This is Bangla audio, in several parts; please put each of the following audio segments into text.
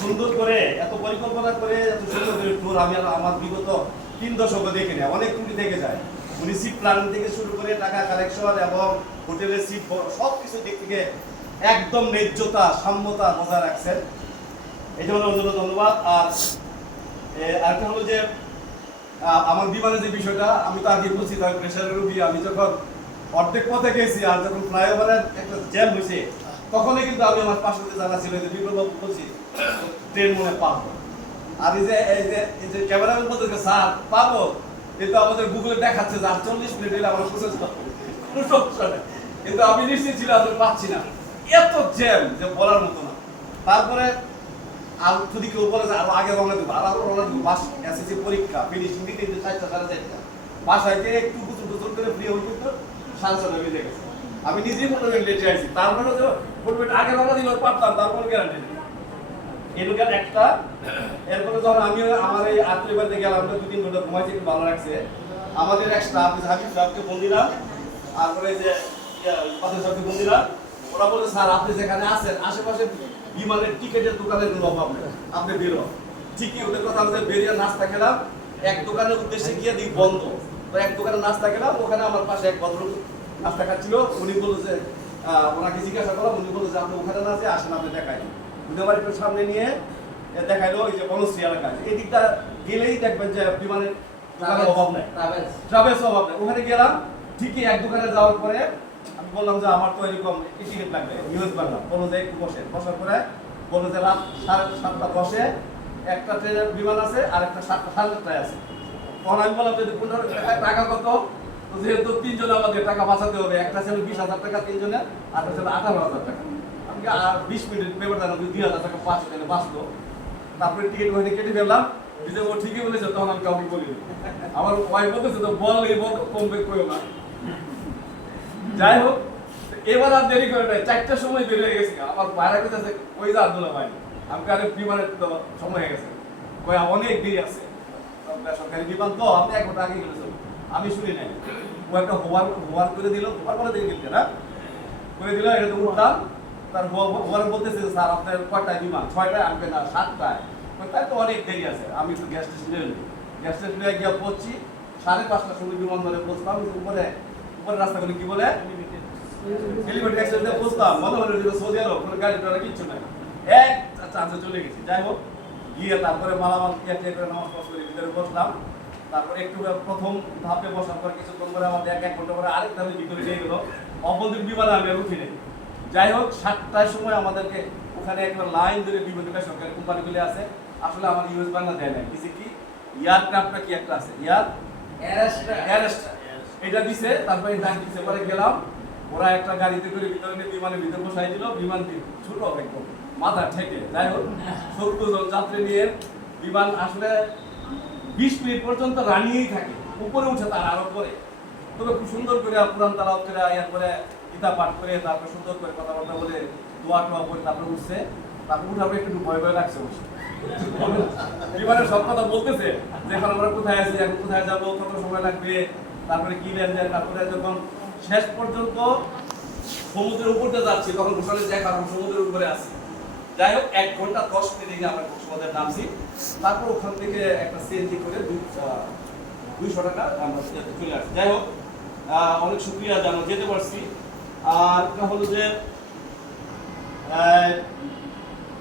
সুন্দর করে এত পরিকল্পনা করে এত সুন্দর করে ট্যুর আমি আমার বিগত 3 দশকে দেখি না, অনেক ট্যুরই দেখে যায়। উনি সিট প্ল্যানিং থেকে শুরু করে টাকা কালেকশন এবং হোটেলের সিট সব কিছু দিক থেকে একদম ন্যায্যতা সাম্যতা বজায় রাখছেন, এই জন্য অন্যান্য ধন্যবাদ। আর একটা হলো যে আমার বিমানের যে বিষয়টা, আমি তো আগে বলছি তার প্রেশারের রুগী, আমি যখন অর্ধেক পথে গেছি আর যখন ফ্লাইওভারের একটা জ্যাম হয়েছে তখনই কিন্তু আমি আমার পাশে জানা ছিল যে বিপ্লব বলছি ট্রেন মনে পাবো। আর এই যে ক্যামেরাম্যান বলতে স্যার পাবো, কিন্তু আমাদের গুগলে দেখাচ্ছে যে 48 মিনিট হলে আমরা পৌঁছে যাবো, কোনো সমস্যা নেই। কিন্তু আমি নিশ্চিত ছিলাম আমি পাচ্ছি না, এত জ্যাম যে বলার মতো না। তারপরে আর যদি কেউ বলে যে আরো আগে রওনা দেবো, আরো রওনা দেবো, বাস এসএসসি পরীক্ষা ফিনিশিং দিতে 4টা 4:30 বাসায় গিয়ে একটু গুছু গুছু করে ফ্রি হয়ে কিন্তু 6:30 বেজে গেছে। আমি নিজেই মনে করি লেটে আইছি, তারপরে যে বলবে আগে রওনা দিলে পারতাম, তারপরে গ্যারান্টি নেই। এরকম একটা। এরপরে যখন আমি আমার এই আত্মীয় বাড়িতে গেলাম, 2-3 ঘন্টা ঘুমাইছি, একটু ভালো লাগছে। আমাদের এক স্টাফ হাবিব সাহেবকে ফোন দিলাম, তারপরে যে পাশে সাহেবকে ফোন দিলাম, ওরা বলে স্যার আপনি যেখানে আছেন আশেপাশে বিমানের টিকেটের দোকানের কোনো অভাব নেই, আপনি বেরো। ঠিকই ওদের কথা হচ্ছে, বেরিয়ে নাস্তা খেলাম, এক দোকানের উদ্দেশ্যে গিয়ে দিই বন্ধ, তো এক দোকানে নাস্তা খেলাম, ওখানে আমার পাশে এক ভদ্রলোক নাস্তা খাচ্ছিল। উনি বললো যে ওনাকে জিজ্ঞাসা করলাম, উনি বললো যে আপনি ওখানে না আছে, আসেন আপনি দেখাই। উনি আমার একটু সামনে নিয়ে দেখাইলো ওই যে বনশ্রী এলাকায়, এই দিকটা গেলেই দেখবেন যে বিমানের দোকানের অভাব নেই, ট্রাভেলস অভাব নেই। ওখানে গেলাম, ঠিকই এক দোকানে যাওয়ার পরে আমি বললাম যে আমার তো এরকম টিকিট লাগবে, ইউএস বাংলা। বললো যে একটু বসার পরে বললো যে রাত 7:30 একটা ট্রেনের বিমান আছে আর একটা 7:30 আছে। তখন আমি বললাম যে কোনটা টাকা কত, যেহেতু 3 জন আমাদের টাকা বাঁচাতে হবে, একটা ছিল 20,000 টাকা 3 জনের, আর একটা ছিল 18,000 টাকা। আমি আর 20 মিনিট পেপার দাঁড়ানো 2,000 টাকা বাঁচলো। তারপরে টিকিট ওখানে কেটে ফেললাম, যে ও ঠিকই বলেছে, তখন আমি কাউকে বলিনি। আমার ওয়াইফ বলতেছে তো বল এই বল কমবে কইও না। যাই হোক, এবার আর দেরি করে নাই, 4টার সময় বেরিয়ে গেছি। আমার বাইরে কোথাছে ওই যা আন্দোলন ভাই, আমি কারে বিমানের তো সময় হয়ে গেছে, কই অনেক দেরি আছে, বেসরকারি বিমান তো আপনি 1 ঘন্টা আগে গেলেছেন। আমি শুনি নাই, ও একটা হোয়ার করে দিল, হোয়ার করে দিয়ে গেছে না করে দিল, এটা তো উঠলাম। তার হোয়ার বলতেছে স্যার আপনার কয়টায় বিমান? 6টায়। আমি না 7টায়। তাই তো অনেক দেরি আছে। আমি একটু গ্যাস স্টেশনে গিয়ে পৌঁছি, 5:30টার সময় বিমান ধরে পৌঁছলাম। উপরে রাস্তাগুলো কি বলে হেলিকপ্টার অ্যাক্সিডেন্টে পৌঁছলাম, মনে হলো যে সৌদি আরব, কোনো গাড়ি টাড়ি কিচ্ছু নাই, এক চান্সে চলে গেছি। যাই হোক, গিয়ে তারপরে মালামাল টিয়া করে নামাজ পাস করে ভিতরে বসলাম। তারপরে একটু প্রথম ধাপে বসার পর কিছুক্ষণ পরে আমাদের 1 ঘন্টা পরে আরেক ধাপে ভিতরে নিয়ে গেলো। অভ্যন্তরীণ বিমানে আমি আর উঠি নেই। যাই হোক, 7টার সময় আমাদেরকে ওখানে একটা লাইন ধরে বিভিন্ন বেসরকারি কোম্পানিগুলি আছে। আসলে আমার ইউএস বাংলা দেয় নাই, কিছু কি এয়ারক্রাফটটা কি একটা আছে, এয়ারস্ট্রা এটা দিছে। তারপরে ডাক দিছে, পরে গেলাম, ওরা একটা গাড়িতে করে ভিতরে নিয়ে বিমানের ভিতরে বসাই দিল। বিমানটি ছোট একদম, মাথা ঠেকে। যাই হোক, 70 জন যাত্রী নিয়ে বিমান আসলে 20 মিনিট পর্যন্ত রানিয়েই থাকে, উপরে উঠে তার আরো পরে। তবে খুব সুন্দর করে কোরআন তালাওয়াত করে, এরপরে গীতা পাঠ করে, তারপর সুন্দর করে কথাবার্তা বলে দোয়া টোয়া করে তারপরে উঠছে। তারপর উঠার পরে একটু ভয় ভয় লাগছে অবশ্য। বিমানের সব কথা বলতেছে যে এখন আমরা কোথায় আছি, এখন কোথায় যাবো, কত সময় লাগবে, তারপরে কি লেনদেন। তারপরে যখন শেষ পর্যন্ত সমুদ্রের উপরটা যাচ্ছি, তখন ঘোষণা যায় কারণ সমুদ্রের উপরে আছি। যাই হোক, 1 ঘন্টা 10 মিনিটে আমরা কক্সবাজার নামছি। তারপর ওখান থেকে একটা সিএনজি করে 200 টাকা আমরা চলে আসছি। যাই হোক, অনেক শুক্রিয়া যে আমরা যেতে পারছি। আর এটা হলো যে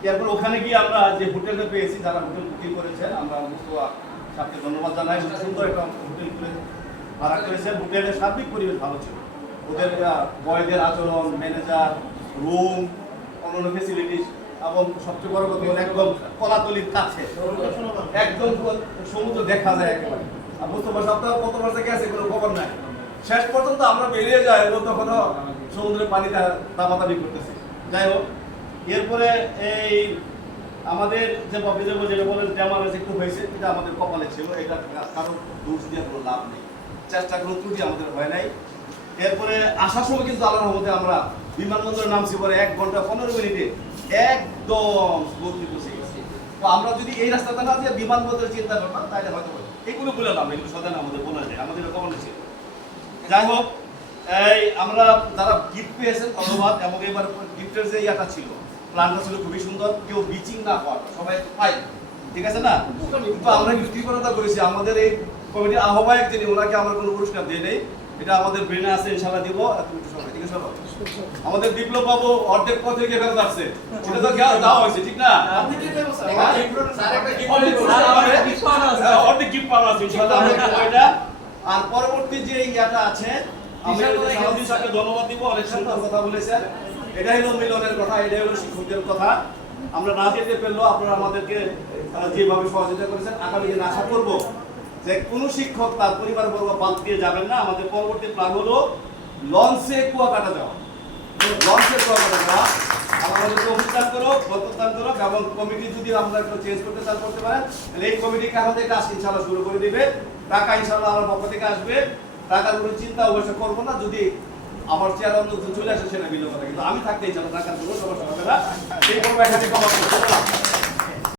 এরপর ওখানে গিয়ে আমরা যে হোটেলটা পেয়েছি, যারা হোটেল বুকিং করেছেন, আমরা মুস্তফা সাহেবকে ধন্যবাদ জানাই। সুন্দর একটা হোটেল করে ভাড়া করেছেন। হোটেলের সার্বিক পরিবেশ ভালো ছিল, ওদের বয়দের আচরণ, ম্যানেজার, রুম, অন্যান্য ফেসিলিটিস, এবং সবচেয়ে বড় কথা হলো একদম কলাতলির কাছে, একদম সমুদ্র দেখা যায় একেবারে। আর মুস্তফা সাহেব তো কত বছর গেছে কোনো খবর নাই, শেষ পর্যন্ত আমরা বেরিয়ে যাই, ও তখনও সমুদ্রের পানিতে দামাদামি করতেছে। যাই হোক, এরপরে এই আমাদের যে যেটা বলেন ড্যামারেজ একটু হয়েছে, এটা আমাদের কপালে ছিল, এটা কারো দোষ দিয়ে কোনো লাভ নেই, চেষ্টা কোনো ত্রুটি আমাদের হয় নাই। এরপরে আসার সময় কিন্তু আল্লাহর রহমতে আমরা বিমানবন্দরে নামছি, পরে 1 ঘন্টা 15 মিনিটে একদম স্মুথলি পৌঁছে গেছি। তো আমরা যদি এই রাস্তাটা না দিয়ে বিমানবন্দরের চিন্তা করতাম, তাহলে হয়তো এগুলো বলে লাভ, এগুলো সদান আমাদের বলা যায়, আমাদের কমানো ছিল। যাই হোক, এই আমরা যারা গিফট পেয়েছেন ধন্যবাদ, এবং এবার গিফটের যে ইয়াটা ছিল প্ল্যানটা ছিল খুবই সুন্দর, কেউ বিচিং না হওয়ার, সবাই পাই, ঠিক আছে না? কিন্তু আমরা একটু কৃপণতা করেছি, আমাদের এই কমিটির আহ্বায়ক যিনি, ওনাকে আমরা কোনো পুরস্কার দিয়ে নেই, এটা আমাদের ব্রেনে আছে, ইনশাআল্লাহ দিব। তুমি একটু সবাই, ঠিক আছে? আমাদের বিপ্লব বাবু অর্ধেক পথে গিয়ে ফেরত আসছে, এটা তো দেওয়া হয়েছে, ঠিক না? অর্ধেক গিফট পাওয়া আছে ইনশাআল্লাহ, আমরা দেবো এটা। আর পরবর্তী যে ইয়াটা আছে, আমি সালাউদ্দিন স্যারকে ধন্যবাদ দিব, অনেক সুন্দর কথা বলেছেন। এটাই হলো মিলনের কথা, এটাই হলো শিক্ষকদের কথা। আমরা না যেতে পারলেও আপনারা আমাদেরকে যেভাবে সহযোগিতা করেছেন, আগামী দিনে আশা করব যে কোনো শিক্ষক তার পরিবার বর্গ বাদ দিয়ে যাবেন না। আমাদের পরবর্তী প্ল্যান হলো লঞ্চে কুয়াকাটা যাওয়া, লঞ্চে কুয়াকাটা যাওয়া। আমাদেরকে অভিযান করো, প্রত্যান করো, এবং কমিটি যদি আমরা একটু চেঞ্জ করতে চান করতে পারেন, তাহলে এই কমিটি কাজ থেকে আজকে ইনশাআল্লাহ শুরু করে দিবে। টাকা ইনশাআল্লাহ আমার পক্ষ থেকে আসবে, টাকার কোনো চিন্তা অবশ্য করবো না। যদি আমার চেয়ার অন্য চলে আসে সেটা ভিন্ন কথা, কিন্তু আমি থাকতে ইনশাআল্লাহ টাকার কোনো সমস্যা হবে না। এই করবো এখানে